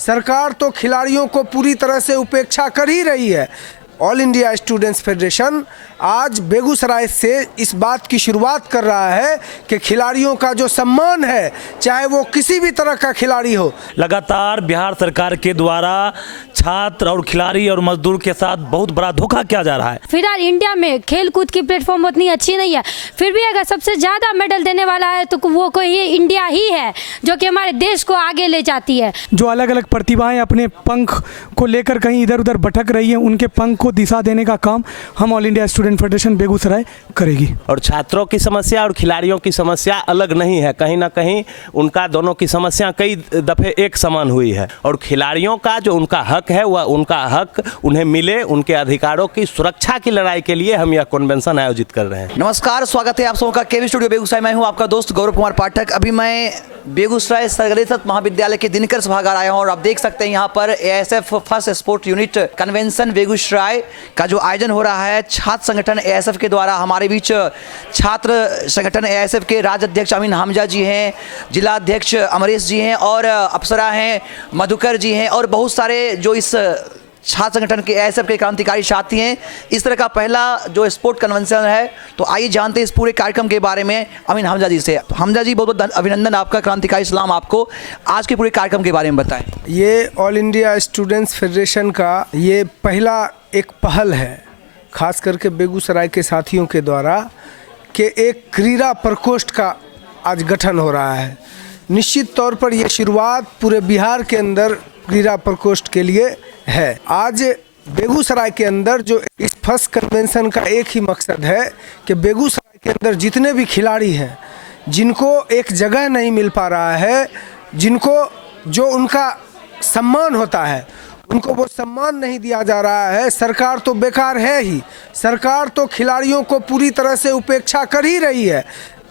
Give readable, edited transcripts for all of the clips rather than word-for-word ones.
सरकार तो खिलाड़ियों को पूरी तरह से उपेक्षा कर ही रही है। ऑल इंडिया स्टूडेंट्स फेडरेशन आज बेगूसराय से इस बात की शुरुआत कर रहा है कि खिलाड़ियों का जो सम्मान है, चाहे वो किसी भी तरह का खिलाड़ी हो। लगातार बिहार सरकार के द्वारा छात्र और खिलाड़ी और मजदूर के साथ बहुत बड़ा धोखा किया जा रहा है। फिलहाल इंडिया में खेल कूद की प्लेटफॉर्म उतनी अच्छी नहीं है, फिर भी अगर सबसे ज़्यादा मेडल देने वाला है तो वो कोई इंडिया ही है, जो कि हमारे देश को आगे ले जाती है। जो अलग अलग प्रतिभाएं अपने पंख को लेकर कहीं इधर उधर भटक रही हैं, उनके पंख को दिशा देने का काम हम all India student federation Begusarai करेगी। और छात्रों की समस्या और खिलाड़ियों की समस्या अलग नहीं है, कहीं ना कहीं उनका दोनों की समस्या कई दफ़े एक समान हुई है। और खिलाड़ियों का जो उनका हक है वह उनका हक उन्हें मिले, उनके अधिकारों की सुरक्षा की लड़ाई के लिए हम यह कन्वेंशन आयोजित कर रहे हैं। नमस्कार, स्वागत है आप सबका केवी स्टूडियो बेगूसराय। मैं हूं आपका दोस्त गौरव कुमार पाठक। अभी मैं बेगूसराय सरगलेसत महाविद्यालय के दिनकर सभागार आया हूं और आप देख सकते हैं यहां पर ASF first sport unit convention Begusarai का जो आयोजन हो रहा है छात्र संगठन एएसएफ के द्वारा। हमारे बीच छात्र संगठन एएसएफ के राज्य अध्यक्ष अमीन हमजा जी हैं, जिला अध्यक्ष अमरेश जी हैं और अप्सरा हैं, मधुकर जी हैं और बहुत सारे जो इस छात्र संगठन के एएसएफ के क्रांतिकारी साथी हैं। इस तरह का पहला जो स्पोर्ट कन्वेंशन है, तो आइए जानते हैं इस पूरे कार्यक्रम के बारे में अमीन हमजा जी से। हमजा जी, बहुत बहुत अभिनंदन आपका, क्रांतिकारी सलाम आपको। आज के पूरे कार्यक्रम के बारे में बताएं। ये ऑल इंडिया स्टूडेंट्स फेडरेशन का ये पहला एक पहल है, खास करके बेगूसराय के साथियों के द्वारा, कि एक क्रीड़ा प्रकोष्ठ का आज गठन हो रहा है। निश्चित तौर पर यह शुरुआत पूरे बिहार के अंदर क्रीड़ा प्रकोष्ठ के लिए है। आज बेगूसराय के अंदर जो इस फर्स्ट कन्वेंशन का एक ही मकसद है कि बेगूसराय के अंदर जितने भी खिलाड़ी हैं, जिनको एक जगह नहीं मिल पा रहा है, जिनको जो उनका सम्मान होता है उनको वो सम्मान नहीं दिया जा रहा है। सरकार तो बेकार है ही, सरकार तो खिलाड़ियों को पूरी तरह से उपेक्षा कर ही रही है।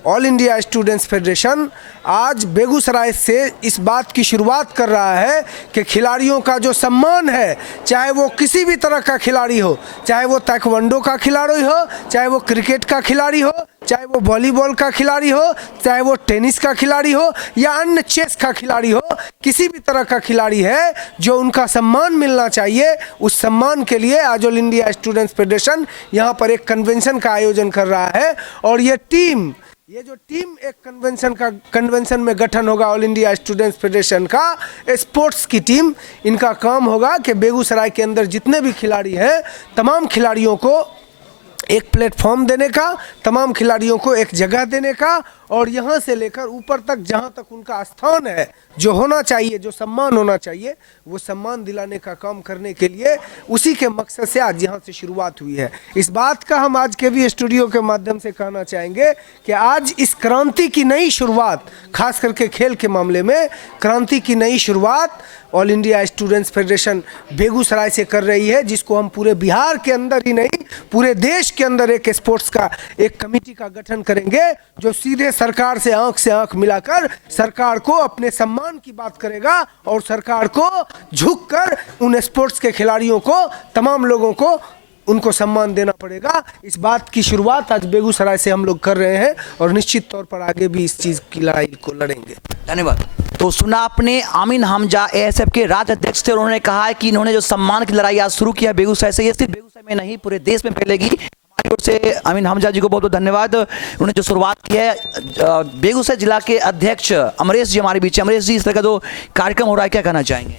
ऑल इंडिया स्टूडेंट्स फेडरेशन आज बेगूसराय से इस बात की शुरुआत कर रहा है कि खिलाड़ियों का जो सम्मान है, चाहे वो किसी भी तरह का खिलाड़ी हो, चाहे वो ताइक्वांडो का खिलाड़ी हो, चाहे वो क्रिकेट का खिलाड़ी हो, चाहे वो वॉलीबॉल का खिलाड़ी हो, चाहे वो टेनिस का खिलाड़ी हो या अन्य चेस का खिलाड़ी हो, किसी भी तरह का खिलाड़ी है जो उनका सम्मान मिलना चाहिए, उस सम्मान के लिए आज ऑल इंडिया स्टूडेंट्स फेडरेशन यहाँ पर एक कन्वेंशन का आयोजन कर रहा है। और ये जो टीम एक कन्वेंशन में गठन होगा ऑल इंडिया स्टूडेंट्स फेडरेशन का, स्पोर्ट्स की टीम, इनका काम होगा कि बेगूसराय के अंदर जितने भी खिलाड़ी हैं, तमाम खिलाड़ियों को एक प्लेटफॉर्म देने का, तमाम खिलाड़ियों को एक जगह देने का, और यहाँ से लेकर ऊपर तक जहाँ तक उनका स्थान है, जो होना चाहिए, जो सम्मान होना चाहिए, वो सम्मान दिलाने का काम करने के लिए, उसी के मकसद से आज यहाँ से शुरुआत हुई है। इस बात का हम आज के भी स्टूडियो के माध्यम से कहना चाहेंगे कि आज इस क्रांति की नई शुरुआत, खास करके खेल के मामले में क्रांति की नई शुरुआत all India students federation Begusarai से कर रही है, जिसको हम पूरे बिहार के अंदर ही नहीं, पूरे देश के अंदर एक स्पोर्ट्स का एक कमेटी का गठन करेंगे, जो सीधे सरकार से आंख मिलाकर सरकार को अपने सम्मान की बात करेगा और सरकार को झुककर उन स्पोर्ट्स के खिलाड़ियों को, तमाम लोगों को उनको सम्मान देना पड़ेगा। इस बात की शुरुआत आज बेगूसराय से हम लोग कर रहे हैं और निश्चित तौर पर आगे भी इस चीज़ की लड़ाई को लड़ेंगे। धन्यवाद। तो सुना आपने अमीन हमजा एएसएफ के राज्य अध्यक्ष थे, उन्होंने कहा है कि इन्होंने जो सम्मान की लड़ाई आज शुरू किया बेगूसराय से, ये सिर्फ बेगूसराय में नहीं पूरे देश में फैलेगी। हमारी ओर से अमीन हमजा जी को बहुत बहुत धन्यवाद। उन्होंने जो शुरुआत की है, बेगूसराय जिला के अध्यक्ष अमरेश जी हमारे बीच। अमरेश जी, इस तरह का जो कार्यक्रम हो रहा है, क्या कहना चाहेंगे?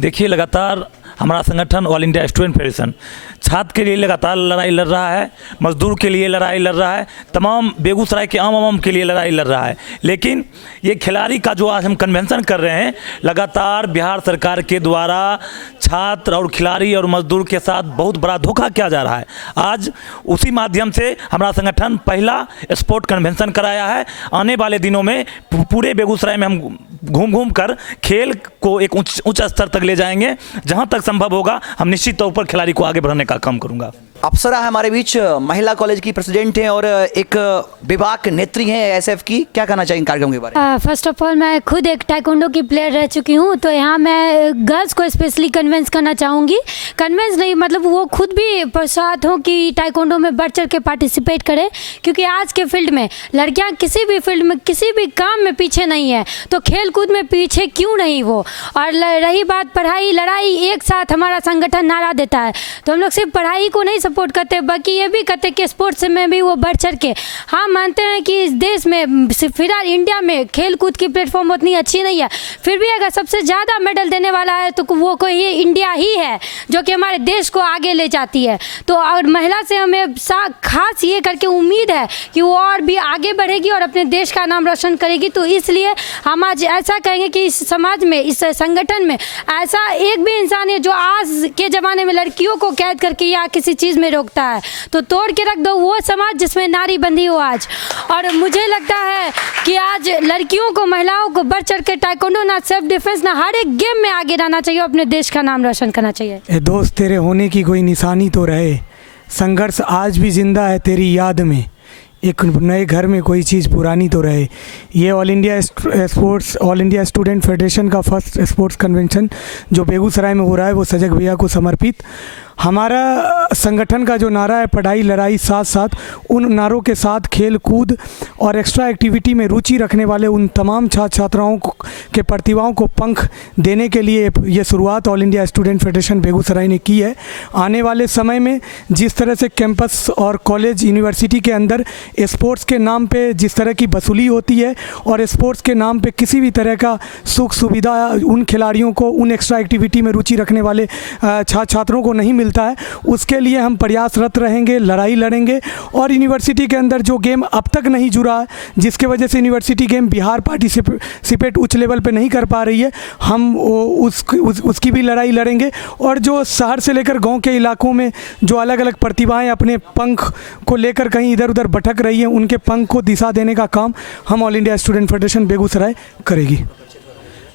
देखिए, लगातार हमारा संगठन ऑल इंडिया स्टूडेंट फेडरेशन छात्र के लिए लगातार लड़ाई लड़ रहा है, मजदूर के लिए लड़ाई लड़ रहा है, तमाम बेगूसराय के आम के लिए लड़ाई लड़ रहा है। लेकिन ये खिलाड़ी का जो आज हम कन्वेंशन कर रहे हैं, लगातार बिहार सरकार के द्वारा छात्र और खिलाड़ी और मजदूर के साथ बहुत बड़ा धोखा किया जा रहा है। आज उसी माध्यम से हमारा संगठन पहला स्पोर्ट कन्वेंशन कराया है। आने वाले दिनों में पूरे बेगूसराय में हम घूम कर खेल को एक उच्च स्तर तक ले जाएंगे। जहाँ तक संभव होगा हम निश्चित तौर पर खिलाड़ी को आगे बढ़ाने का काम करूँगा। अप्सरा है हमारे बीच, महिला कॉलेज की प्रेसिडेंट हैं और एक विभाग नेत्री हैं एएसएफ की। क्या कहना चाहिए कार्यक्रम के बारे में? फर्स्ट ऑफ ऑल मैं खुद एक टाइकोंडो की प्लेयर रह चुकी हूँ, तो यहाँ मैं गर्ल्स को स्पेशली कन्विंस करना चाहूँगी। कन्विंस नहीं, मतलब वो खुद भी प्रोत्साहित हों कि टाइकोंडो में बढ़ चढ़ के पार्टिसिपेट करें, क्योंकि आज के फील्ड में लड़कियाँ किसी भी फील्ड में किसी भी काम में पीछे नहीं है, तो खेल कूद में पीछे क्यों नहीं वो। और रही बात पढ़ाई लड़ाई, एक साथ हमारा संगठन नारा देता है, तो हम लोग सिर्फ पढ़ाई को नहीं सपोर्ट करते बल्कि ये भी करते कि स्पोर्ट्स में भी वो बढ़ चढ़ के। हाँ मानते हैं कि इस देश में फिलहाल इंडिया में खेल कूद की प्लेटफॉर्म उतनी अच्छी नहीं है, फिर भी अगर सबसे ज़्यादा मेडल देने वाला है तो वो कोई ये इंडिया ही है जो कि हमारे देश को आगे ले जाती है। तो और महिला से हमें खास ये करके उम्मीद है कि वो और भी आगे बढ़ेगी और अपने देश का नाम रोशन करेगी। तो इसलिए हम आज ऐसा कहेंगे कि इस समाज में, इस संगठन में ऐसा एक भी इंसान है जो आज के ज़माने में लड़कियों को कैद करके या किसी चीज़ में रोकता है, तो तोड़ के रख दो वो समाज जिसमें नारी बंदी हो आज। और मुझे लगता है कि आज लड़कियों को, महिलाओं को बढ़ चढ़ के टाइकोंडो ना सेल्फ डिफेंस ना हर एक गेम में आगे रहना चाहिए, अपने देश का नाम रोशन करना चाहिए। ए दोस्त, तेरे होने की कोई निशानी तो रहे, संघर्ष आज भी जिंदा है तेरी याद में, एक नए घर में कोई चीज़ पुरानी तो रहे। ये ऑल इंडिया स्टूडेंट फेडरेशन का फर्स्ट स्पोर्ट्स कन्वेंशन जो बेगूसराय में हो रहा है, वो सजग भैया को समर्पित। हमारा संगठन का जो नारा है पढ़ाई लड़ाई साथ साथ, उन नारों के साथ खेल कूद और एक्स्ट्रा एक्टिविटी में रुचि रखने वाले उन तमाम छात्र छात्राओं के प्रतिभाओं को पंख देने के लिए ये शुरुआत all India student federation Begusarai ने की है। आने वाले समय में जिस तरह से कैंपस और कॉलेज यूनिवर्सिटी के अंदर स्पोर्ट्स के नाम पे जिस तरह की वसूली होती है और स्पोर्ट्स के नाम पे किसी भी तरह का सुख सुविधा उन खिलाड़ियों को, उन एक्स्ट्रा एक्टिविटी में रुचि रखने वाले छात्र छात्रों को नहीं मिलता है, उसके लिए हम प्रयासरत रहेंगे, लड़ाई लड़ेंगे। और यूनिवर्सिटी के अंदर जो गेम अब तक नहीं जुड़ा है, जिसके वजह से यूनिवर्सिटी गेम बिहार पार्टिसिपेट उच्च लेवल पे नहीं कर पा रही है, हम उसकी भी लड़ाई लड़ेंगे। और जो शहर से लेकर गांव के इलाकों में जो अलग अलग प्रतिभाएं अपने पंख को लेकर कहीं इधर उधर भटक रही हैं, उनके पंख को दिशा देने का काम हम all India student federation Begusarai करेगी।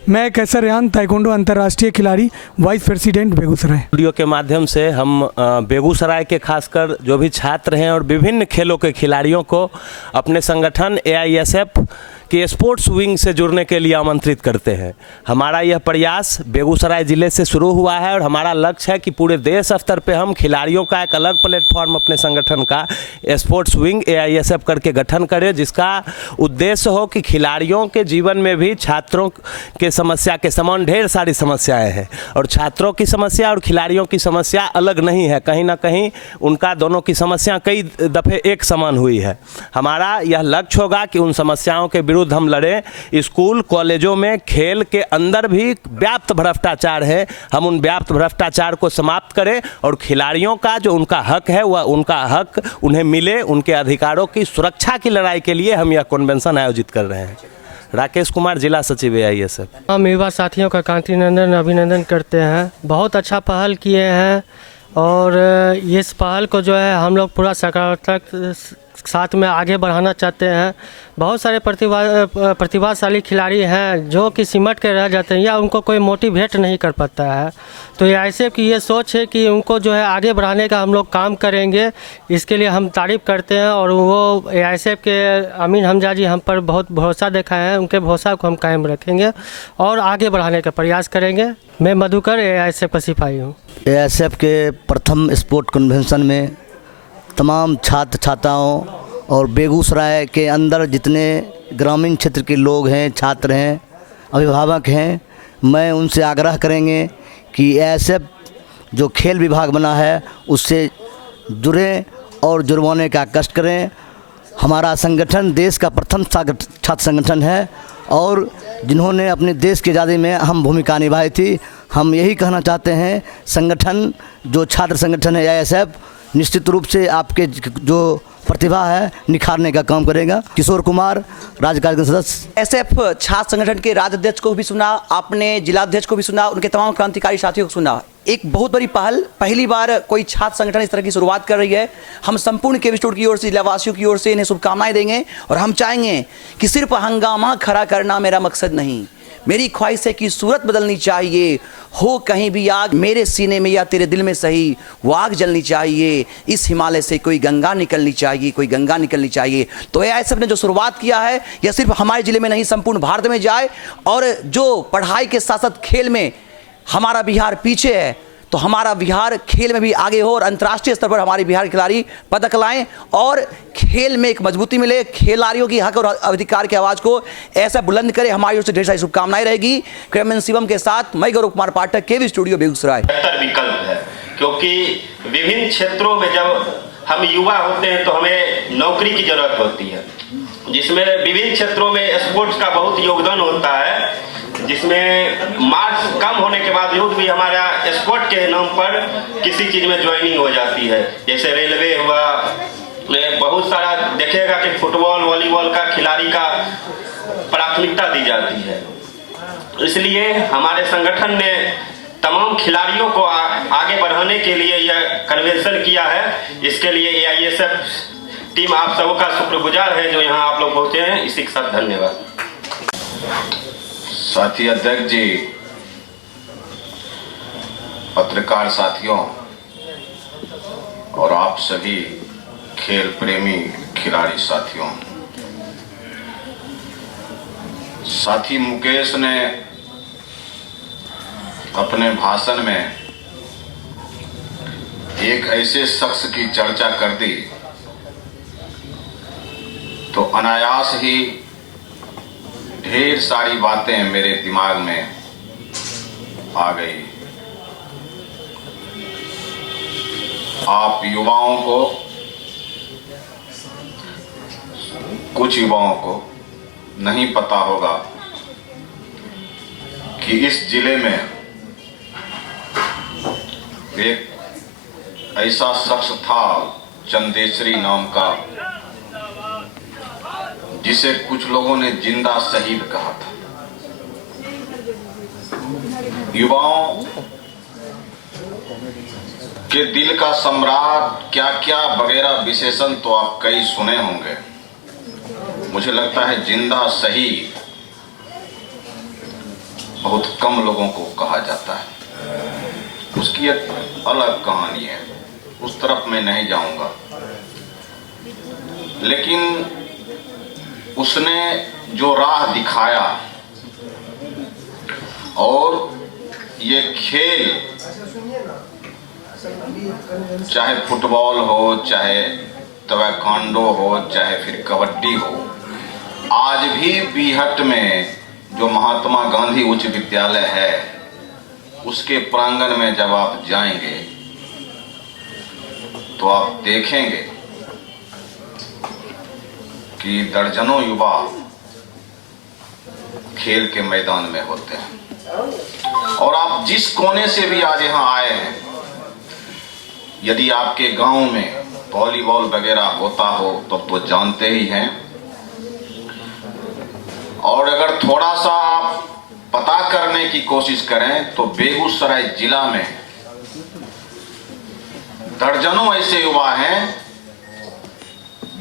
मैं कैसर रेहान, ताइक्वांडो अंतर्राष्ट्रीय खिलाड़ी, वाइस प्रेसिडेंट बेगूसराय। वीडियो के माध्यम से हम बेगूसराय के खासकर जो भी छात्र हैं और विभिन्न खेलों के खिलाड़ियों को अपने संगठन AISF के स्पोर्ट्स विंग से जुड़ने के लिए आमंत्रित करते हैं। हमारा यह प्रयास बेगूसराय ज़िले से शुरू हुआ है और हमारा लक्ष्य है कि पूरे देश स्तर पे हम खिलाड़ियों का एक अलग प्लेटफॉर्म अपने संगठन का स्पोर्ट्स विंग AISF करके गठन करें, जिसका उद्देश्य हो कि खिलाड़ियों के जीवन में भी छात्रों के समस्या के समान ढेर सारी समस्याएं हैं और छात्रों की समस्या और खिलाड़ियों की समस्या अलग नहीं है, कहीं ना कहीं उनका दोनों की समस्या कई दफ़े एक समान हुई है। हमारा यह लक्ष्य होगा कि उन समस्याओं के विरुद्ध हम लड़ें। स्कूल कॉलेजों में खेल के अंदर भी व्याप्त भ्रष्टाचार है, हम उन व्याप्त भ्रष्टाचार को समाप्त करें और खिलाड़ियों का जो उनका हक है वह उनका हक उन्हें मिले, उनके अधिकारों की सुरक्षा की लड़ाई के लिए हम यह कन्वेंशन आयोजित कर रहे हैं। राकेश कुमार, जिला सचिव AISF। हम युवा साथियों का कांति नंदन अभिनंदन करते हैं, बहुत अच्छा पहल किए हैं और इस पहल को जो है हम लोग पूरा सकारात्मक साथ में आगे बढ़ाना चाहते हैं। बहुत सारे प्रतिभाशाली खिलाड़ी हैं जो कि सिमट के रह जाते हैं या उनको कोई मोटिवेट नहीं कर पाता है, तो AISF की ये सोच है कि उनको जो है आगे बढ़ाने का हम लोग काम करेंगे। इसके लिए हम तारीफ़ करते हैं और वो AISF के अमीन हमजा जी हम पर बहुत भरोसा देखा है, उनके भरोसा को हम कायम रखेंगे और आगे बढ़ाने का प्रयास करेंगे। मैं मधुकर, AISF का सिपाही हूँ। AISF के प्रथम स्पोर्ट कन्वेंशन में तमाम छात्र छात्राओं और बेगूसराय के अंदर जितने ग्रामीण क्षेत्र के लोग हैं, छात्र हैं, अभिभावक हैं, मैं उनसे आग्रह करेंगे कि AISF जो खेल विभाग बना है उससे जुड़ें और जुर्माने का कष्ट करें। हमारा संगठन देश का प्रथम छात्र संगठन है और जिन्होंने अपने देश की आज़ादी में अहम भूमिका निभाई थी। हम यही कहना चाहते हैं, संगठन जो छात्र संगठन है AISF निश्चित रूप से आपके जो प्रतिभा है निखारने का काम करेगा। किशोर कुमार, राज्य कार्यकारिणी सदस्य। AISF छात्र संगठन के राज्य अध्यक्ष को भी सुना आपने, जिलाध्यक्ष को भी सुना, उनके तमाम क्रांतिकारी साथियों को सुना। एक बहुत बड़ी पहल, पहली बार कोई छात्र संगठन इस तरह की शुरुआत कर रही है। हम संपूर्ण केवी स्टूडियो की ओर से, जिलावासियों की ओर से इन्हें शुभकामनाएं देंगे और हम चाहेंगे कि सिर्फ हंगामा खड़ा करना मेरा मकसद नहीं, मेरी ख्वाहिश है कि सूरत बदलनी चाहिए, हो कहीं भी आग, मेरे सीने में या तेरे दिल में सही वो आग जलनी चाहिए। इस हिमालय से कोई गंगा निकलनी चाहिए, कोई गंगा निकलनी चाहिए। तो AISF ने जो शुरुआत किया है यह सिर्फ हमारे जिले में नहीं संपूर्ण भारत में जाए, और जो पढ़ाई के साथ साथ खेल में हमारा बिहार पीछे है तो हमारा बिहार खेल में भी आगे हो और अंतर्राष्ट्रीय स्तर पर हमारे बिहार के खिलाड़ी पदक लाएं और खेल में एक मजबूती मिले, खिलाड़ियों की हक और अधिकार की आवाज़ को ऐसा बुलंद करे। हमारी ओर से ढेर सारी शुभकामनाएं रहेगी। कैमरामैन शिवम के साथ मैं गौरव कुमार पाठक, केवी स्टूडियो, बेगूसराय। बेहतर विकल्प है, क्योंकि विभिन्न क्षेत्रों में जब हम युवा होते हैं तो हमें नौकरी की जरूरत होती है, जिसमें विभिन्न क्षेत्रों में स्पोर्ट्स का बहुत योगदान होता है, जिसमें मार्क्स कम होने के बावजूद भी हमारा स्पोर्ट के नाम पर किसी चीज में ज्वाइनिंग हो जाती है। जैसे रेलवे हुआ, बहुत सारा देखिएगा कि फुटबॉल वॉलीबॉल का खिलाड़ी का प्राथमिकता दी जाती है। इसलिए हमारे संगठन ने तमाम खिलाड़ियों को आगे बढ़ाने के लिए यह कन्वेंशन किया है। इसके लिए AISF टीम आप सबका शुक्रगुजार है जो यहाँ आप लोग पहुँचे हैं। इसी के साथ धन्यवाद। साथी अध्यक्ष जी, पत्रकार साथियों और आप सभी खेल प्रेमी खिलाड़ी साथियों, साथी मुकेश ने अपने भाषण में एक ऐसे शख्स की चर्चा कर दी तो अनायास ही ढेर सारी बातें मेरे दिमाग में आ गई। आप युवाओं को, कुछ युवाओं को नहीं पता होगा कि इस जिले में एक ऐसा शख्स था चंदेश्वरी नाम का, जिसे कुछ लोगों ने जिंदा शहीद कहा था। युवाओं के दिल का सम्राट क्या क्या वगैरह विशेषण तो आप कई सुने होंगे। मुझे लगता है जिंदा शहीद बहुत कम लोगों को कहा जाता है। उसकी एक अलग कहानी है, उस तरफ मैं नहीं जाऊंगा, लेकिन उसने जो राह दिखाया और ये खेल, चाहे फुटबॉल हो, चाहे ताइक्वांडो हो, चाहे फिर कबड्डी हो, आज भी बीहट में जो महात्मा गांधी उच्च विद्यालय है उसके प्रांगण में जब आप जाएंगे तो आप देखेंगे कि दर्जनों युवा खेल के मैदान में होते हैं। और आप जिस कोने से भी आज यहाँ आए हैं, यदि आपके गांव में वॉलीबॉल वगैरह होता हो तो जानते ही हैं, और अगर थोड़ा सा आप पता करने की कोशिश करें तो बेगूसराय जिला में दर्जनों ऐसे युवा हैं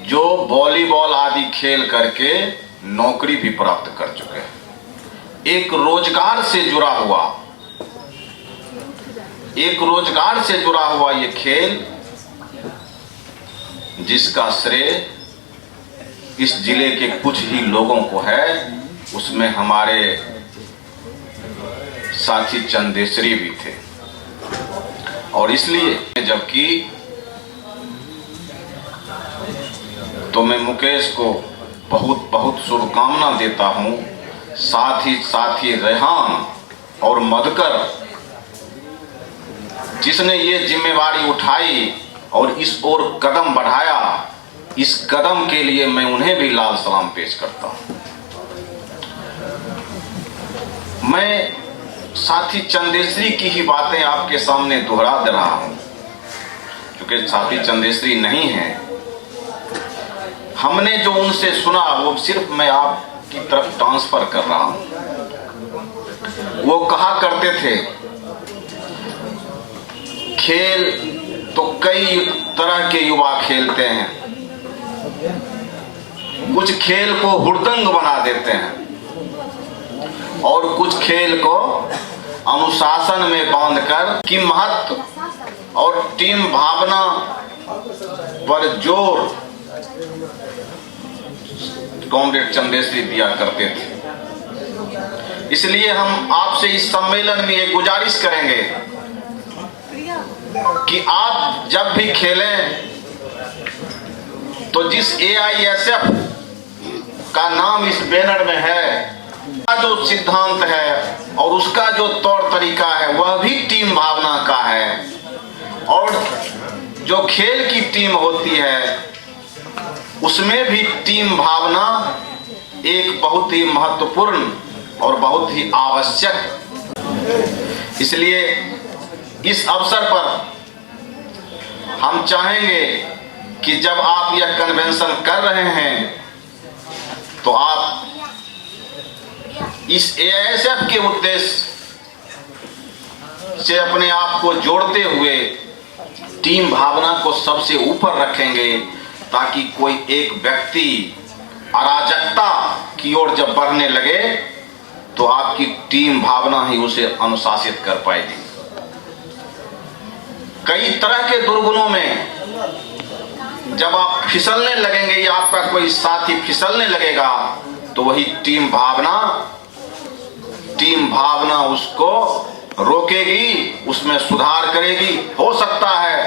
जो वॉलीबॉल आदि खेल करके नौकरी भी प्राप्त कर चुके हैं। एक रोजगार से जुड़ा हुआ ये खेल, जिसका श्रेय इस जिले के कुछ ही लोगों को है, उसमें हमारे साथी चंदेश्वरी भी थे। और इसलिए जबकि तो मैं मुकेश को बहुत बहुत शुभकामना देता हूं, साथ ही रेहान और मधुकर जिसने ये जिम्मेवारी उठाई और इस ओर कदम बढ़ाया, इस कदम के लिए मैं उन्हें भी लाल सलाम पेश करता हूं। मैं साथी चंदेश्वरी की ही बातें आपके सामने दोहरा दे रहा हूं, क्योंकि साथी चंदेश्वरी नहीं है। हमने जो उनसे सुना वो सिर्फ मैं आपकी तरफ ट्रांसफर कर रहा हूं। वो कहा करते थे, खेल तो कई तरह के युवा खेलते हैं, कुछ खेल को हुड़दंग बना देते हैं और कुछ खेल को अनुशासन में बांधकर की महत्व और टीम भावना पर जोर कॉमरेड चंदेश्वरी दिया करते थे। इसलिए हम आपसे इस सम्मेलन में एक गुजारिश करेंगे कि आप जब भी खेलें तो जिस AISF का नाम इस बैनर में है, का जो सिद्धांत है और उसका जो तौर तरीका है वह भी टीम भावना का है, और जो खेल की टीम होती है उसमें भी टीम भावना एक बहुत ही महत्वपूर्ण और बहुत ही आवश्यक। इसलिए इस अवसर पर हम चाहेंगे कि जब आप यह कन्वेंशन कर रहे हैं तो आप इस AISF के उद्देश्य से अपने आप को जोड़ते हुए टीम भावना को सबसे ऊपर रखेंगे, ताकि कोई एक व्यक्ति अराजकता की ओर जब बढ़ने लगे तो आपकी टीम भावना ही उसे अनुशासित कर पाएगी। कई तरह के दुर्गुणों में जब आप फिसलने लगेंगे या आपका कोई साथी फिसलने लगेगा तो वही टीम भावना उसको रोकेगी, उसमें सुधार करेगी। हो सकता है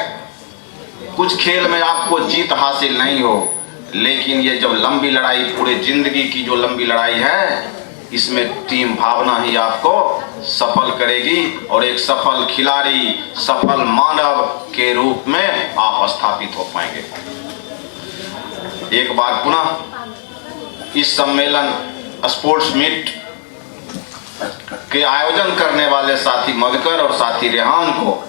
कुछ खेल में आपको जीत हासिल नहीं हो, लेकिन ये जब लंबी लड़ाई, पूरे जिंदगी की जो लंबी लड़ाई है, इसमें टीम भावना ही आपको सफल करेगी और एक सफल खिलाड़ी, सफल मानव के रूप में आप स्थापित हो पाएंगे। एक बार पुनः इस सम्मेलन स्पोर्ट्स मीट के आयोजन करने वाले साथी मधुकर और साथी रेहान को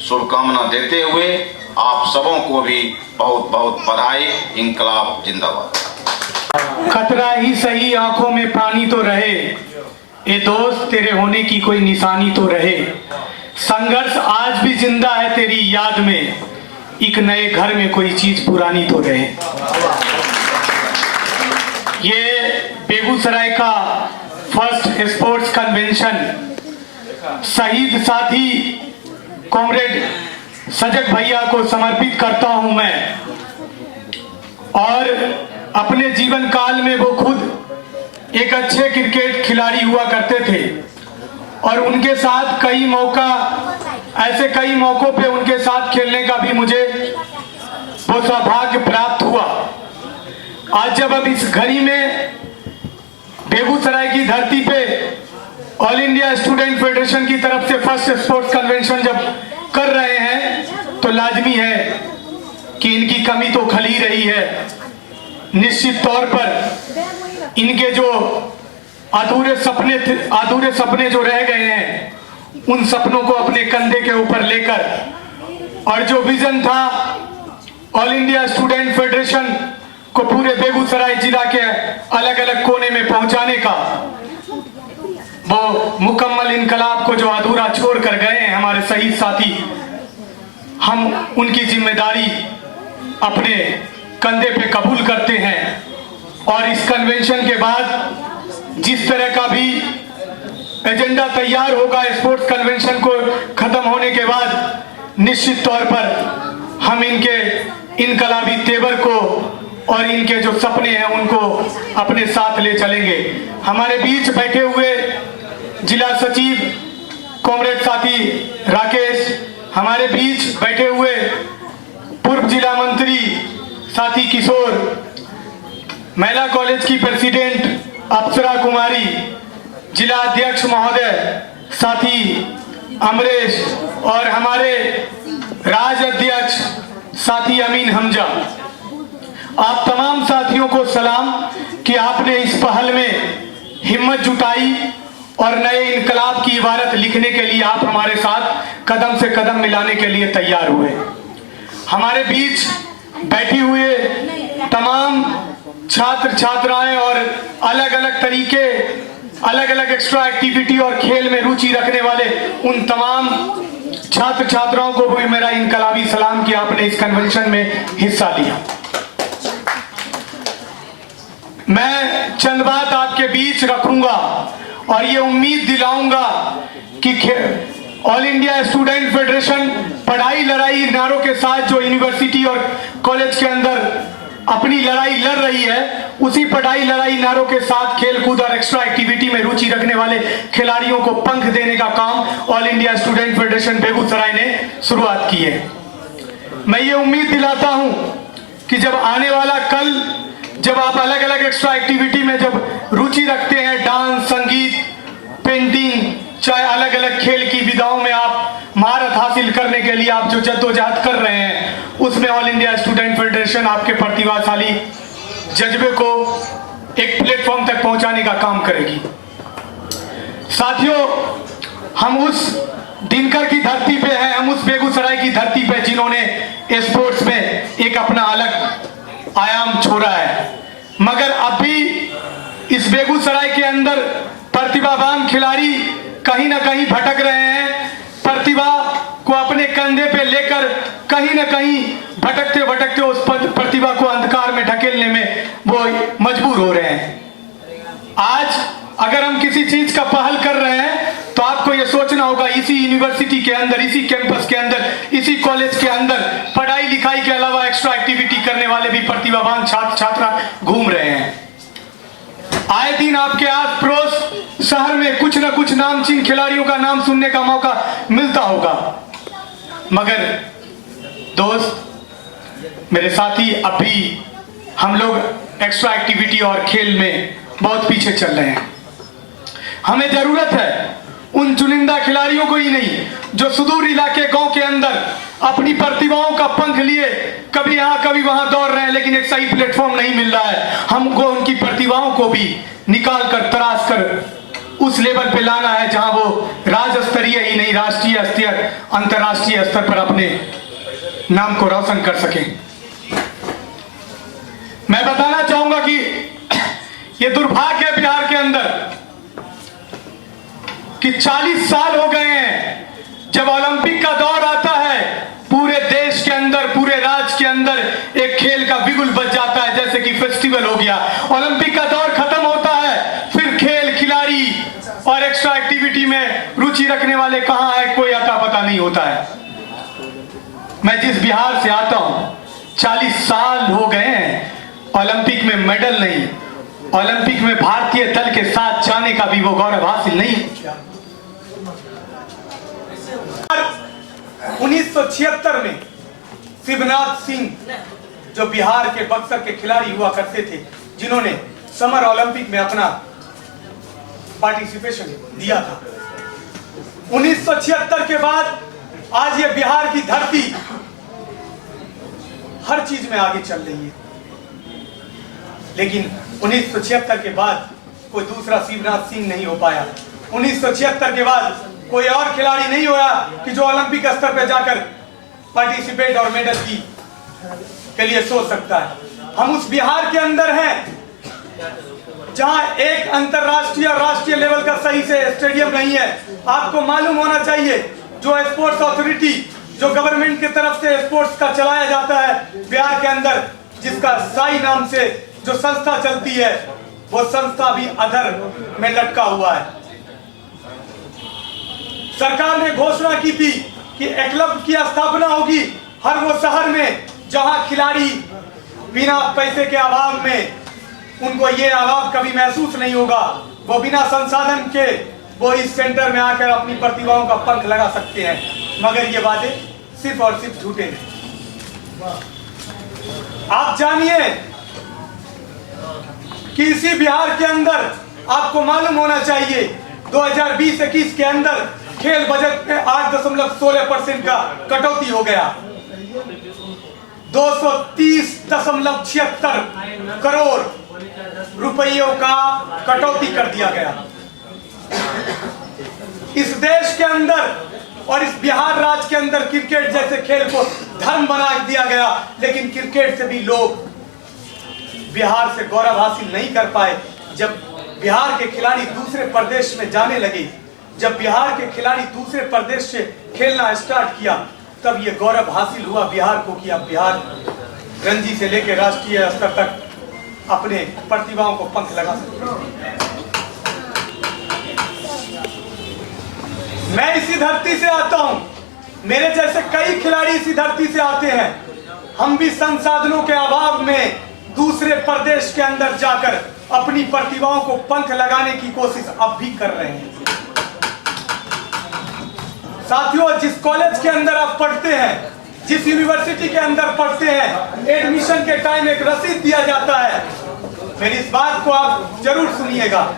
शुभकामना देते हुए आप सबों को भी बहुत बहुत बधाई। इंकलाब जिंदाबाद। खतरा ही सही, आंखों में पानी तो रहे, ए दोस्त तेरे होने की कोई निशानी तो रहे। संघर्ष आज भी जिंदा है तेरी याद में, एक नए घर में कोई चीज पुरानी तो रहे। ये बेगूसराय का फर्स्ट स्पोर्ट्स कन्वेंशन शहीद साथी कॉमरेड सजग भैया को समर्पित करता हूं मैं। और अपने जीवन काल में वो खुद एक अच्छे क्रिकेट खिलाड़ी हुआ करते थे और उनके साथ कई मौकों पे उनके साथ खेलने का भी मुझे वो सौभाग्य प्राप्त हुआ। आज जब अब इस घड़ी में बेगूसराय की धरती पे ऑल इंडिया स्टूडेंट फेडरेशन की तरफ से फर्स्ट स्पोर्ट्स कन्वेंशन जब कर रहे हैं तो लाजमी है कि इनकी कमी तो खल ही रही है। निश्चित तौर पर इनके जो अधूरे सपने जो रह गए हैं, उन सपनों को अपने कंधे के ऊपर लेकर और जो विजन था ऑल इंडिया स्टूडेंट फेडरेशन को पूरे बेगूसराय जिला के अलग अलग कोने में पहुंचाने का, वो मुकम्मल इनकलाब को जो अधूरा छोड़ कर गए हैं हमारे शहीद साथी, हम उनकी जिम्मेदारी अपने कंधे पे कबूल करते हैं। और इस कन्वेंशन के बाद जिस तरह का भी एजेंडा तैयार होगा स्पोर्ट्स कन्वेंशन को खत्म होने के बाद, निश्चित तौर पर हम इनके इनकलाबी तेवर को और इनके जो सपने हैं उनको अपने साथ ले चलेंगे। हमारे बीच बैठे हुए जिला सचिव कॉमरेड साथी राकेश, हमारे बीच बैठे हुए पूर्व जिला मंत्री साथी किशोर, महिला कॉलेज की प्रेसिडेंट अप्सरा कुमारी, जिला अध्यक्ष महोदय साथी अमरेश और हमारे राज अध्यक्ष साथी अमीन हमजा, आप तमाम साथियों को सलाम कि आपने इस पहल में हिम्मत जुटाई और नए इनकलाब की इबारत लिखने के लिए आप हमारे साथ कदम से कदम मिलाने के लिए तैयार हुए। हमारे बीच बैठी हुए तमाम छात्र छात्राएं और अलग अलग तरीके, अलग अलग एक्स्ट्रा एक्टिविटी और खेल में रुचि रखने वाले उन तमाम छात्र छात्राओं को भी मेरा इनकलाबी सलाम कि आपने इस कन्वेंशन में हिस्सा लिया। मैं चंद बात आपके बीच रखूंगा और ये उम्मीद दिलाऊंगा कि ऑल इंडिया स्टूडेंट फेडरेशन पढ़ाई लड़ाई नारों के साथ जो यूनिवर्सिटी और कॉलेज के अंदर अपनी लड़ाई लड़ रही है, उसी पढ़ाई लड़ाई नारों के साथ खेल कूद और एक्स्ट्रा एक्टिविटी में रुचि रखने वाले खिलाड़ियों को पंख देने का काम all India student federation Begusarai ने शुरुआत की है। मैं ये उम्मीद दिलाता हूं कि जब आने वाला कल जब आप अलग अलग एक्स्ट्रा एक्टिविटी में जब रुचि रखते हैं, डांस, संगीत, पेंटिंग, चाहे अलग अलग खेल की विधाओं में आप महारत हासिल करने के लिए आप जो जद्दोजहद कर रहे हैं, उसमें ऑल इंडिया स्टूडेंट फेडरेशन आपके प्रतिभाशाली जज्बे को एक प्लेटफॉर्म तक पहुंचाने का काम करेगी। साथियों, हम उस दिनकर की धरती पे हैं, हम उस बेगूसराय की धरती पे जिन्होंने स्पोर्ट्स में एक अपना अलग आयाम छोड़ा है, मगर अब भी इस बेगूसराय के अंदर प्रतिभावान खिलाड़ी कहीं ना कहीं भटक रहे हैं। प्रतिभा को अपने कंधे पे लेकर कहीं ना कहीं भटकते भटकते उस प्रतिभा को अंधकार में ढकेलने में वो मजबूर हो रहे हैं। आज अगर हम किसी चीज का पहल कर रहे हैं तो आपको ये सोचना होगा, इसी यूनिवर्सिटी के अंदर, इसी कैंपस के अंदर, इसी कॉलेज के अंदर पढ़ाई लिखाई के अलावा एक्स्ट्रा एक्टिविटी करने वाले भी प्रतिभावान छात्र छात्रा घूम रहे हैं। आए दिन आपके आस पड़ोस शहर में कुछ न कुछ नामचीन खिलाड़ियों का नाम सुनने का मौका मिलता होगा, मगर दोस्त, मेरे साथी, अभी हम लोग एक्स्ट्रा एक्टिविटी और खेल में बहुत पीछे चल रहे हैं। हमें जरूरत है उन चुनिंदा खिलाड़ियों को ही नहीं, जो सुदूर इलाके गांव के अंदर अपनी प्रतिभाओं का पंख लिए कभी यहाँ कभी वहां दौड़ रहे हैं, लेकिन एक सही प्लेटफॉर्म नहीं मिल रहा है। हमको उनकी प्रतिभाओं को भी निकाल कर, तराश कर उस लेवल पे लाना है जहां वो राज्य स्तरीय ही नहीं, राष्ट्रीय स्तर, अंतर्राष्ट्रीय स्तर पर अपने नाम को रोशन कर सकें। मैं बताना चाहूंगा कि ये दुर्भाग्य है बिहार के अंदर कि 40 साल हो गए हैं जब ओलंपिक का दौर आता है, पूरे देश के अंदर, पूरे राज्य के अंदर एक खेल का बिगुल बज जाता है, जैसे कि फेस्टिवल हो गया। ओलंपिक का दौर खत्म होता है, फिर खेल, खिलाड़ी और एक्स्ट्रा एक्टिविटी में रुचि रखने वाले कहां है, कोई अता पता नहीं होता है। मैं जिस बिहार से आता हूं, 40 साल हो गए हैं, ओलंपिक में मेडल नहीं, ओलंपिक में भारतीय दल के साथ जाने का भी वो गौरव हासिल नहीं किया। 1976 में शिवनाथ सिंह जो बिहार के बक्सर के खिलाड़ी हुआ करते थे, जिन्होंने समर ओलंपिक में अपना पार्टिसिपेशन दिया था, 1976 के बाद आज ये बिहार की धरती हर चीज में आगे चल रही है। लेकिन 1976 के बाद कोई दूसरा शिवनाथ सिंह नहीं हो पाया। 1976 के बाद कोई और खिलाड़ी नहीं हुआ कि जो ओलंपिक स्तर पर जाकर पार्टिसिपेट और मेडल के लिए सोच सकता है। हम उस बिहार के अंदर हैं जहां एक अंतरराष्ट्रीय और राष्ट्रीय लेवल का सही से स्टेडियम नहीं है। आपको मालूम होना चाहिए, जो स्पोर्ट्स अथॉरिटी जो गवर्नमेंट की तरफ से स्पोर्ट्स का चलाया जाता है बिहार के अंदर, जिसका साई नाम से जो संस्था चलती है, वो संस्था भी अधर में लटका हुआ है। सरकार ने घोषणा की थी कि एकलव्य की स्थापना होगी हर वो शहर में जहां खिलाड़ी बिना पैसे के अभाव में, उनको ये अभाव कभी महसूस नहीं होगा, वो बिना संसाधन के वो इस सेंटर में आकर अपनी प्रतिभाओं का पंख लगा सकते हैं। मगर ये वादे सिर्फ और सिर्फ झूठे हैं। आप जानिए कि इसी बिहार के अंदर आपको मालूम होना चाहिए 2020-21 के अंदर खेल बजट में 8.16% का कटौती हो गया। 230.76 करोड़ रुपयों का कटौती कर दिया गया। इस देश के अंदर और इस बिहार राज्य के अंदर क्रिकेट जैसे खेल को धर्म बना दिया गया, लेकिन क्रिकेट से भी लोग बिहार से गौरव हासिल नहीं कर पाए। जब बिहार के खिलाड़ी दूसरे प्रदेश में जाने लगे, जब बिहार के खिलाड़ी दूसरे प्रदेश से खेलना स्टार्ट किया, तब ये गौरव हासिल हुआ बिहार को कि अब बिहार रणजी से लेकर राष्ट्रीय स्तर तक अपने प्रतिभाओं को पंख लगा सकते हैं। मैं इसी धरती से आता हूं, मेरे जैसे कई खिलाड़ी इसी धरती से आते हैं। हम भी संसाधनों के अभाव में दूसरे प्रदेश के अंदर जाकर अपनी प्रतिभाओं को पंख लगाने की कोशिश अब भी कर रहे हैं। साथियों, जिस कॉलेज के अंदर आप पढ़ते हैं, जिस यूनिवर्सिटी के अंदर पढ़ते हैं, एडमिशन के टाइम एक रसीद दिया जाता है। मेरी इस बात को आप जरूर सुनिएगा।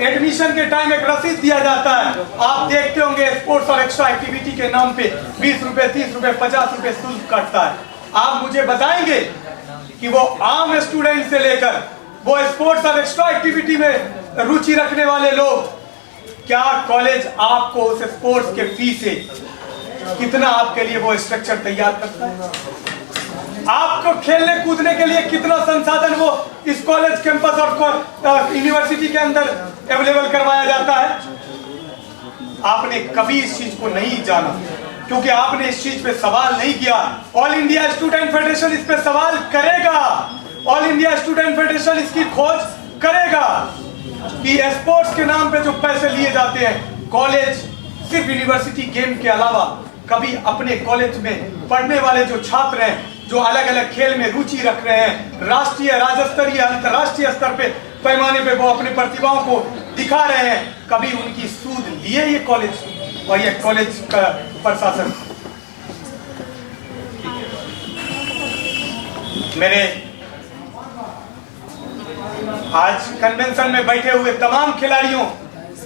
एडमिशन के टाइम एक रसीद दिया जाता है। आप देखते होंगे स्पोर्ट्स और एक्स्ट्रा एक्टिविटी के नाम पे 20 रुपए, 30 रुपए, 50 रुपए शुल्क कटता है। आप मुझे बताएंगे कि वो आम स्टूडेंट से लेकर वो स्पोर्ट्स और एक्स्ट्रा एक्टिविटी में रुचि रखने वाले लोग, क्या कॉलेज आपको उस स्पोर्ट्स के फी से कितना आपके लिए वो स्ट्रक्चर तैयार करता है? आपको खेलने कूदने के लिए कितना संसाधन वो इस कॉलेज कैंपस और यूनिवर्सिटी के अंदर अवेलेबल करवाया जाता है? आपने कभी इस चीज को नहीं जाना, क्योंकि आपने इस चीज पे सवाल नहीं किया। ऑल इंडिया स्टूडेंट फेडरेशन इस पे सवाल करेगा। ऑल इंडिया स्टूडेंट फेडरेशन इसकी खोज करेगा कि स्पोर्ट्स के नाम पे जो पैसे लिए जाते हैं, कॉलेज सिर्फ यूनिवर्सिटी गेम के अलावा कभी अपने कॉलेज में पढ़ने वाले जो छात्र हैं, जो अलग अलग खेल में रुचि रख रहे हैं, राष्ट्रीय, राज्य स्तरीय, अंतर्राष्ट्रीय स्तर पे पैमाने पे वो अपने प्रतिभाओं को दिखा रहे हैं, कभी उनकी सूद लिए ये कॉलेज और ये कॉलेज का प्रशासन? मेरे आज कन्वेंशन में बैठे हुए तमाम खिलाड़ियों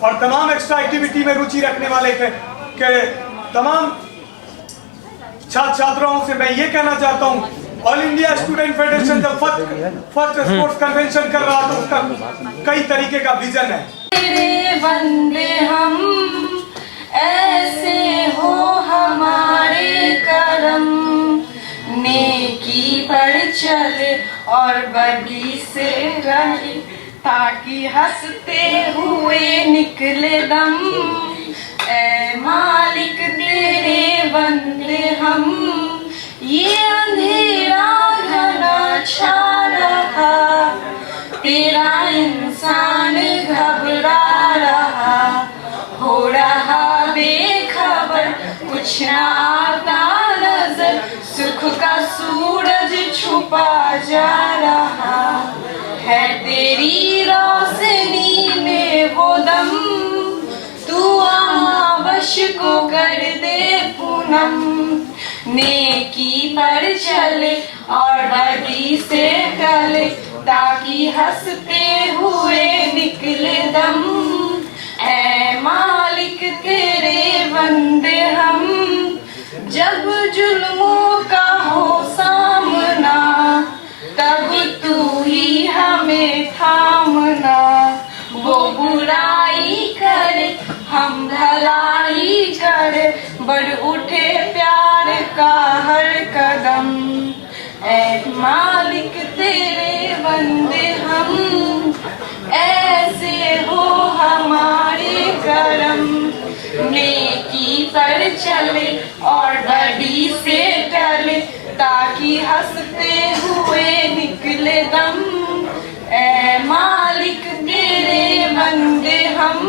और तमाम एक्स्ट्रा एक्टिविटी में रुचि रखने वाले के तमाम छात्र छात्राओं से मैं ये कहना चाहता हूँ, ऑल इंडिया स्टूडेंट फेडरेशन जब फर्स्ट स्पोर्ट्स कन्वेंशन कर रहा था, उसका कई तरीके का विजन है। तेरे बंदे हम, ऐसे हो हमारे करम, नेकी पर चले और बदी से रहे, ताकि हंसते हुए निकले दम। ऐ मालिक तेरे बंदे हम, ये अंधेरा घना छा रहा, तेरा इंसान घबरा रहा, हो रहा बेखबर, कुछ ना आता नजर, सुख का सूरज छुपा जा रहा है, तेरी रोशनी में वो दम, तू आवाश को कर दे पूनम। नेकी पर चले और बदी से टले, ताकि हंसते हुए निकले दम। ऐ मालिक तेरे बंदे हम, जब जुल्मों का हो सामना, तब तू ही हमें थामना। वो बुराई करे हम भलाई करे, बढ़ उठे प्यार का हर कदम। ऐ मालिक तेरे बंदे हम, ऐसे हो हमारे करम, नेकी पर चले और बड़ी से टले, ताकि हंसते हुए निकले दम। ऐ मालिक तेरे बंदे हम,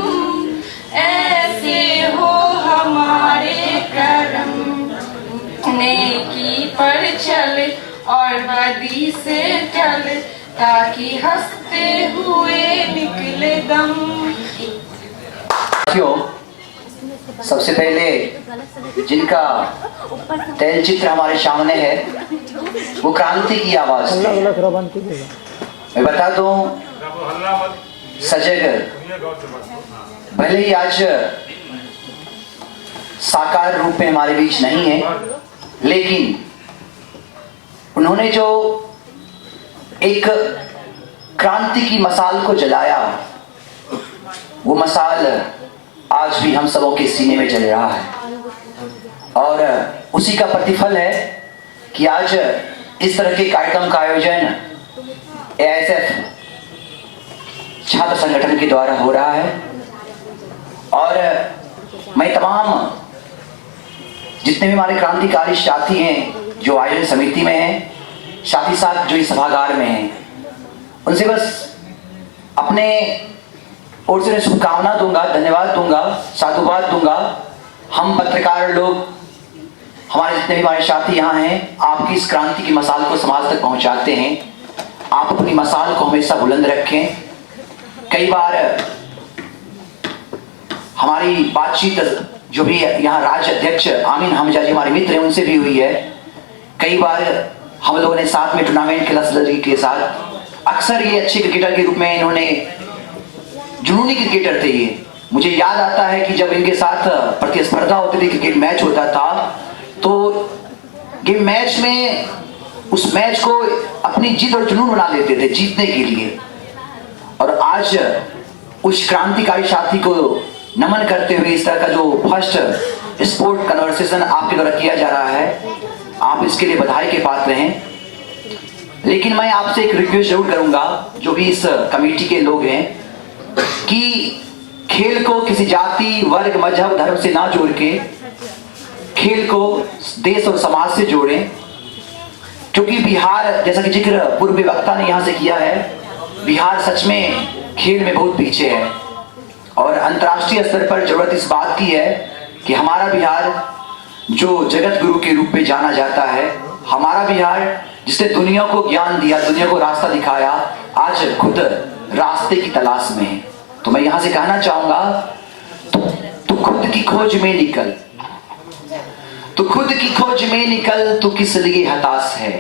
ऐसे हो हमारे करम, नेकी पर चले और बदी से टले, ताकि हंसते हुए निकले दम। सबसे पहले जिनका तैल चित्र हमारे सामने है, वो क्रांति की आवाज थी। मैं बता दूं, सजग भले ही आज साकार रूप में हमारे बीच नहीं है, लेकिन उन्होंने जो एक क्रांति की मसाल को जलाया, वो मसाल आज भी हम सबों के सीने में जल रहा है, और उसी का प्रतिफल है कि आज इस तरह के कार्यक्रम का आयोजन एआईएसएफ छात्र संगठन के द्वारा हो रहा है। और मैं तमाम जितने भी हमारे क्रांतिकारी साथी हैं जो आयोजन समिति में हैं, साथ ही साथ जो इस सभागार में हैं, उनसे बस अपने ओर से शुभकामना दूंगा, धन्यवाद दूंगा, साधुवाद दूंगा हम पत्रकार लोग, हमारे जितने भी हमारे साथी यहाँ हैं, आपकी इस क्रांति की मसाल को समाज तक पहुँचाते हैं। आप अपनी मसाल को हमेशा बुलंद रखें। कई बार हमारी बातचीत जो भी यहाँ राज्य अध्यक्ष आमीन हमजा जी हमारे मित्र हैं, उनसे भी हुई है। कई बार हम लोगों ने साथ में टूर्नामेंट खेला सदर के साथ। अक्सर ये अच्छे क्रिकेटर के रूप में इन्होंने, जुनूनी क्रिकेटर थे ये। मुझे याद आता है कि जब इनके साथ प्रतिस्पर्धा होती थी, क्रिकेट मैच होता था, तो ये मैच में उस मैच को अपनी जीत और जुनून बना लेते थे जीतने के लिए। और आज उस क्रांतिकारी साथी को नमन करते हुए इस तरह का जो फर्स्ट स्पोर्ट कन्वर्सेशन आपके द्वारा किया जा रहा है, आप इसके लिए बधाई के पात्र हैं। लेकिन मैं आपसे एक रिक्वेस्ट जरूर करूंगा, जो भी इस कमेटी के लोग हैं, कि खेल को किसी जाति, वर्ग, मजहब, धर्म से ना जोड़ के खेल को देश और समाज से जोड़ें। क्योंकि बिहार, जैसा कि जिक्र पूर्व वक्ता ने यहां से किया है, बिहार सच में खेल में बहुत पीछे है। और अंतर्राष्ट्रीय स्तर पर जरूरत इस बात की है कि हमारा बिहार जो जगत गुरु के रूप में जाना जाता है, हमारा बिहार जिसने दुनिया को ज्ञान दिया, दुनिया को रास्ता दिखाया, आज खुद रास्ते की तलाश में है। तो मैं यहां से कहना चाहूंगा, तू खुद की खोज में निकल, तू खुद की खोज में निकल, तू किस लिए हताश है।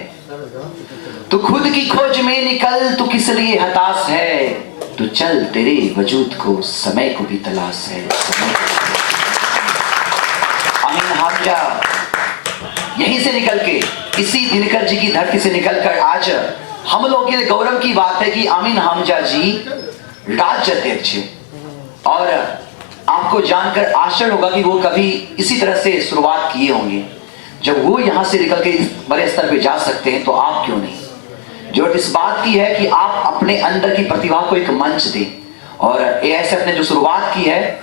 तू खुद की खोज में निकल, तू किस लिए हताश है। तू चल, तेरे वजूद को, समय को भी तलाश है। आमीन हमजा यहीं से निकल के, इसी दिनकर जी की धरती से निकलकर आज हम लोगों के लिए गौरव की बात है कि आमीन हमजा जी राज्य अध्यक्ष है। और आपको जानकर आश्चर्य होगा कि वो कभी इसी तरह से शुरुआत किए होंगे। जब वो यहां से निकल के बड़े स्तर पे जा सकते हैं, तो आप क्यों नहीं। जरूरत इस बात की है कि आप अपने अंदर की प्रतिभा को एक मंच दें। और एएसएफ ने जो शुरुआत की है,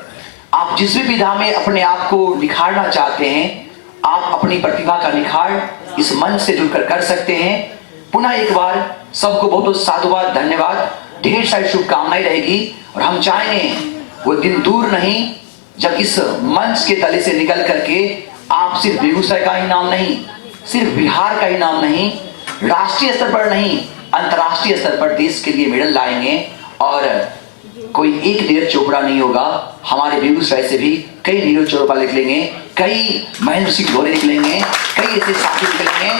आप जिस भी विधा में अपने आप को निखारना चाहते हैं, आप अपनी प्रतिभा का निखार इस मंच से जुड़कर कर सकते हैं। पुनः एक बार सबको बहुत बहुत साधुवाद, धन्यवाद, ढेर सारी शुभकामनाएं रहेगी। और हम चाहेंगे वो दिन दूर नहीं जब इस मंच के तले से निकल करके आप सिर्फ बेगूसराय का ही नाम नहीं, सिर्फ बिहार का ही नाम नहीं, राष्ट्रीय स्तर पर नहीं, अंतर्राष्ट्रीय स्तर पर देश के लिए मेडल लाएंगे। और कोई एक नीरज चोपड़ा नहीं होगा, हमारे बेगूसराय से भी कई नीरज चोपड़ा निकलेंगे, कई महेंद्र सिंह धोनी निकलेंगे, कई ऐसे साथी निकलेंगे।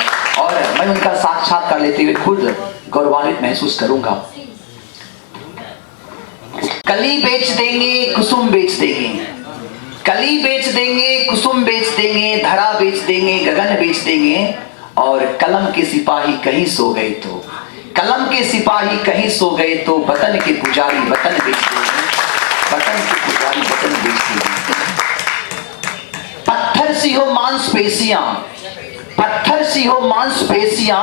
और मैं उनका साक्षात्कार लेते हुए खुद गौरवान्वित महसूस करूंगा। कली बेच देंगे, कुसुम बेच देंगे, कली बेच देंगे, कुसुम बेच देंगे, धरा बेच देंगे, गगन बेच देंगे। और कलम के सिपाही कहीं सो गए तो, कलम के सिपाही कहीं सो गए तो, वतन के पुजारी वतन बेच देंगे, वतन के पुजारी वतन बेच देंगे। पत्थर सी हो मांसपेशियां, पत्थर सी हो मांसपेशियां,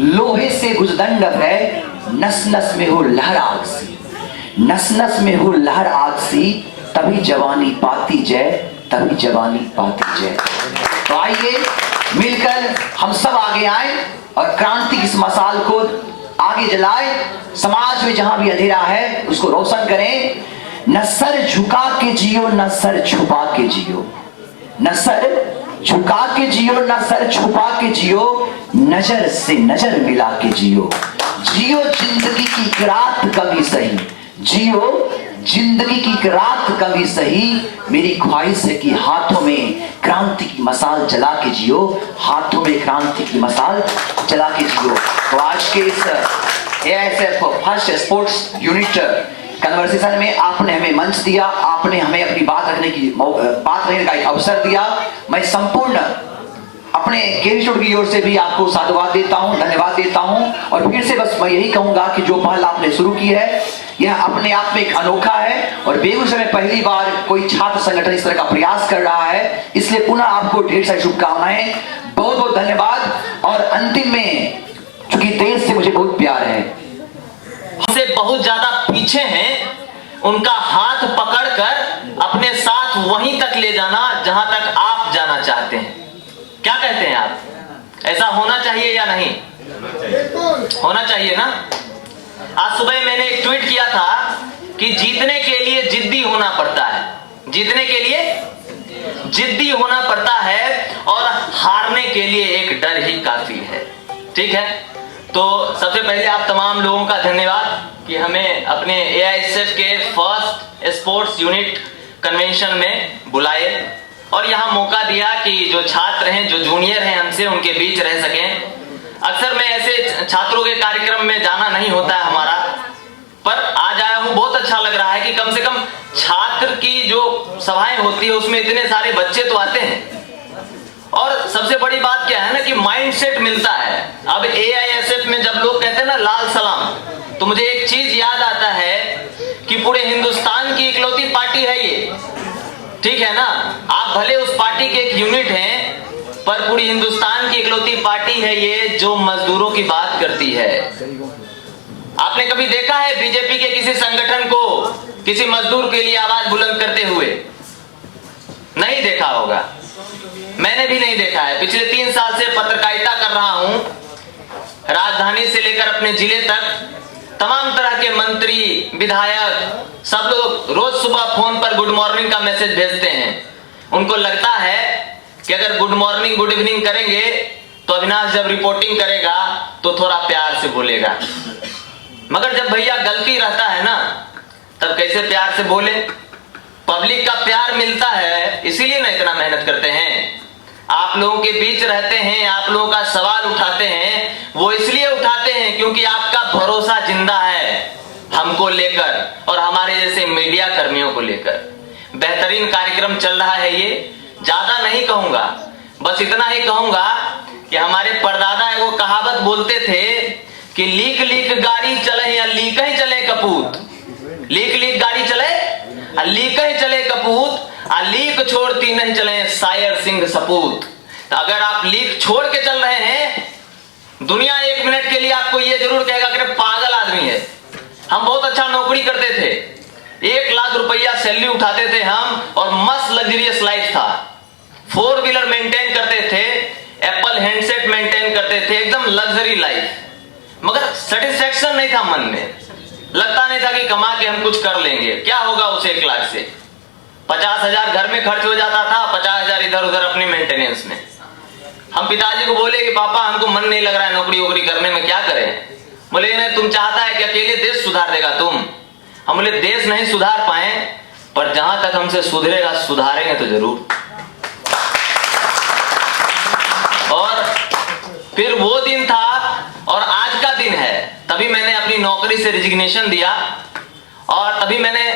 लोहे से भुजदंड है, नस नस में हो लहर आग सी, नस नस में हो लहर आग सी, तभी जवानी पाती जय, तभी जवानी पाती जय। तो आइए मिलकर हम सब आगे आए और क्रांति की इस मसाल को आगे जलाए। समाज में जहां भी अंधेरा है उसको रोशन करें। न सर झुका के जियो, न सर छुपा के जियो, न सर झुका के जियो, न सर छुपा के जियो, नजर से नजर मिला के जियो। जियो जिंदगी की एक रात कभी सही, जियो जिंदगी की एक रात कभी सही। मेरी ख्वाहिश है कि हाथों में क्रांति की मसाल जला के जियो, हाथों में क्रांति की मसाल जला के जियो। तो आज के इस ASF first sports unit conversation में आपने हमें मंच दिया, आपने हमें अपनी बात रखने का एक अवसर दिया। मैं संपूर्ण अपने केवी स्टूडियो की ओर से भी आपको साधुवाद देता हूं, धन्यवाद देता हूं। और फिर से बस मैं यही कहूंगा कि जो पहल आपने शुरू की है यह अपने आप में एक अनोखा है। और बेगूसराय में पहली बार कोई छात्र संगठन इस तरह का प्रयास कर रहा है, इसलिए पुनः आपको ढेर सारी शुभकामनाएं, बहुत बहुत धन्यवाद। और अंतिम में, चूंकि देश से मुझे बहुत प्यार है, हमसे बहुत ज्यादा पीछे हैं, उनका हाथ पकड़कर अपने साथ वहीं तक ले जाना जहां तक आप जाना चाहते हैं। क्या कहते हैं आप? ऐसा होना चाहिए या नहीं? होना चाहिए ना। आज सुबह मैंने एक ट्वीट किया था कि जीतने के लिए जिद्दी होना पड़ता है, जीतने के लिए जिद्दी होना पड़ता है और हारने के लिए एक डर ही काफी है। ठीक है, तो सबसे पहले आप तमाम लोगों का धन्यवाद कि हमें अपने AISF के फर्स्ट स्पोर्ट्स यूनिट कन्वेंशन में बुलाए और यहाँ मौका दिया कि जो छात्र हैं, जो जूनियर हैं हमसे, उनके बीच रह सकें। अक्सर मैं ऐसे छात्रों के कार्यक्रम में जाना नहीं होता है हमारा, पर आज आया हूँ, बहुत अच्छा लग रहा है कि कम से कम छात्र की जो सभाएं होती है उसमें इतने सारे बच्चे तो आते हैं। और सबसे बड़ी बात क्या है ना कि माइंडसेट मिलता है। अब AISF में जब लोग कहते हैं ना लाल सलाम, तो मुझे एक चीज याद आता है कि पूरे हिंदुस्तान की इकलौती पार्टी है ये, ठीक है ना। आप भले उस पार्टी के एक यूनिट हैं, पर पूरी हिंदुस्तान की इकलौती पार्टी है ये जो मजदूरों की बात करती है। आपने कभी देखा है बीजेपी के किसी संगठन को किसी मजदूर के लिए आवाज बुलंद करते हुए? नहीं देखा होगा, मैंने भी नहीं देखा है। पिछले 3 साल से पत्रकारिता कर रहा हूं, राजधानी से लेकर अपने जिले तक तमाम तरह के मंत्री, विधायक, सब लोग रोज सुबह फोन पर गुड मॉर्निंग का मैसेज भेजते हैं। उनको लगता है कि अगर गुड मॉर्निंग गुड इवनिंग करेंगे तो अविनाश जब रिपोर्टिंग करेगा तो थोड़ा प्यार से बोलेगा, मगर जब भैया गलती रहता है ना तब कैसे प्यार से बोले। पब्लिक का प्यार मिलता है, इसीलिए ना इतना मेहनत करते हैं। आप लोगों के बीच रहते हैं, आप लोगों का सवाल उठाते हैं, वो इसलिए उठाते हैं क्योंकि आपका भरोसा जिंदा है हमको लेकर और हमारे जैसे मीडिया कर्मियों को लेकर। बेहतरीन कार्यक्रम चल रहा है ये, ज्यादा नहीं कहूंगा, बस इतना ही कहूंगा कि हमारे परदादा वो कहावत बोलते थे कि लीक लीक गाड़ी चले या लीक ही चले कपूत, लीक लीक गाड़ी चले लीक ही चले कपूत, लीक छोड़ती नहीं चले शायर सिंह सपूत। तो अगर आप लीक छोड़ के चल रहे हैं, दुनिया 1 मिनट के लिए आपको ये जरूर कहेगा कि पागल आदमी है। हम बहुत अच्छा नौकरी करते थे, 1 लाख रुपया सैलरी उठाते थे हम, और मस्त लग्जरियस लाइफ था। 4 व्हीलर मेंटेन करते थे, एप्पल हैंडसेट मेंटेन करते थे, एकदम लग्जरी लाइफ, मगर सेटिस्फेक्शन नहीं था मन में। लगता नहीं था कि कमा के हम कुछ कर लेंगे। क्या होगा उस 1 लाख से? 50,000 घर में खर्च हो जाता था, 50,000 इधर उधर अपनी मेंटेनेंस में। हम पिताजी को बोले कि पापा हमको मन नहीं लग रहा है नौकरी वोकरी करने में, क्या करें? बोले नहीं, तुम चाहता है कि अकेले देश सुधार देगा तुम? हम बोले देश नहीं सुधार पाए, पर जहां तक हमसे सुधरेगा सुधारेंगे तो जरूर। और फिर वो दिन था और आज का दिन है। तभी मैंने अपनी नौकरी से रिजिग्नेशन दिया और तभी मैंने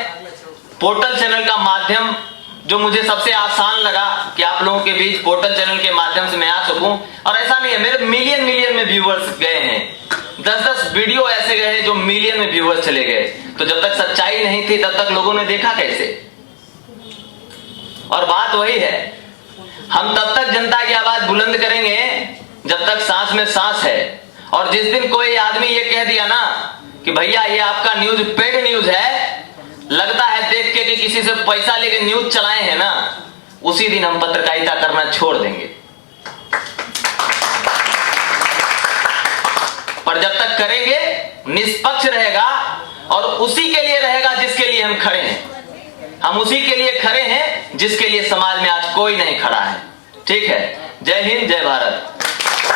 पोर्टल चैनल का माध्यम, जो मुझे सबसे आसान लगा कि आप लोगों के बीच पोर्टल चैनल के माध्यम से मैं आ सकूं। और ऐसा नहीं है, मेरे मिलियन में व्यूअर्स गए हैं, 10-10 वीडियो ऐसे गए हैं जो मिलियन में व्यूअर्स चले गए। तो जब तक सच्चाई नहीं थी तब तक लोगों ने देखा कैसे? और बात वही है, हम तब तक जनता की आवाज बुलंद करेंगे जब तक सांस में सांस है। और जिस दिन कोई आदमी ये कह दिया ना कि भैया ये आपका न्यूज पेड न्यूज है, लगता है देख के कि किसी से पैसा लेके न्यूज चलाए हैं ना, उसी दिन हम पत्रकारिता करना छोड़ देंगे। पर जब तक करेंगे निष्पक्ष रहेगा और उसी के लिए रहेगा जिसके लिए हम खड़े हैं। हम उसी के लिए खड़े हैं जिसके लिए समाज में आज कोई नहीं खड़ा है। ठीक है, जय हिंद, जय भारत।